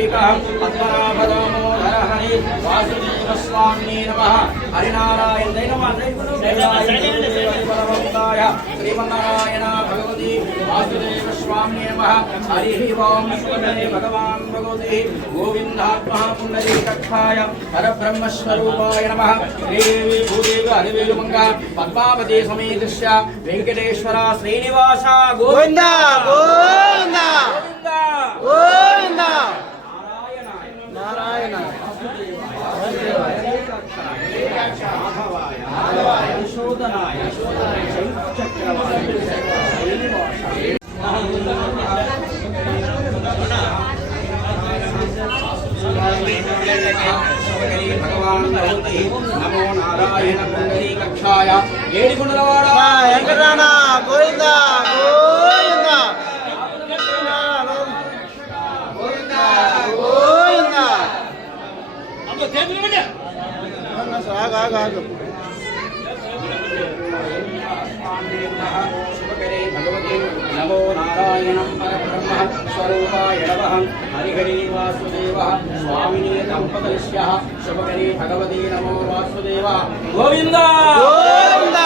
पुण्डरीकः पद्मनाभदामोदर हरि वासुदेवस्वामिने नमः हरिनारायण दैनवाय श्रीमन्नारायण भगवती वासुदेवस्वामिने नमः हरि ओं श्री भगवान् भगवती गोविन्दात्मः पुण्डरीकक्षाय परब्रह्मस्वरूपाय नमः श्रीदेवी भूदेवी हरिवेलुमङ्गा पद्मावती समेतस्य वेंकटेश्वर श्रीनिवास गोविंद गोविंद गोविंद नारायण यशोधनाय भगवान नमो नारायण पुण्डरीकक्षाय ఏడిగుండలవాడ వెంకటరమణ గోవింద గోవింద గోవింద గోవింద ఆగు नमो नारायण परब्रह्म स्वरूपाय नमः हरिहरि वासुदेव स्वामिने दंपतस्य शुभकरी भगवती नमो वासुदेव गोविंद गोविंद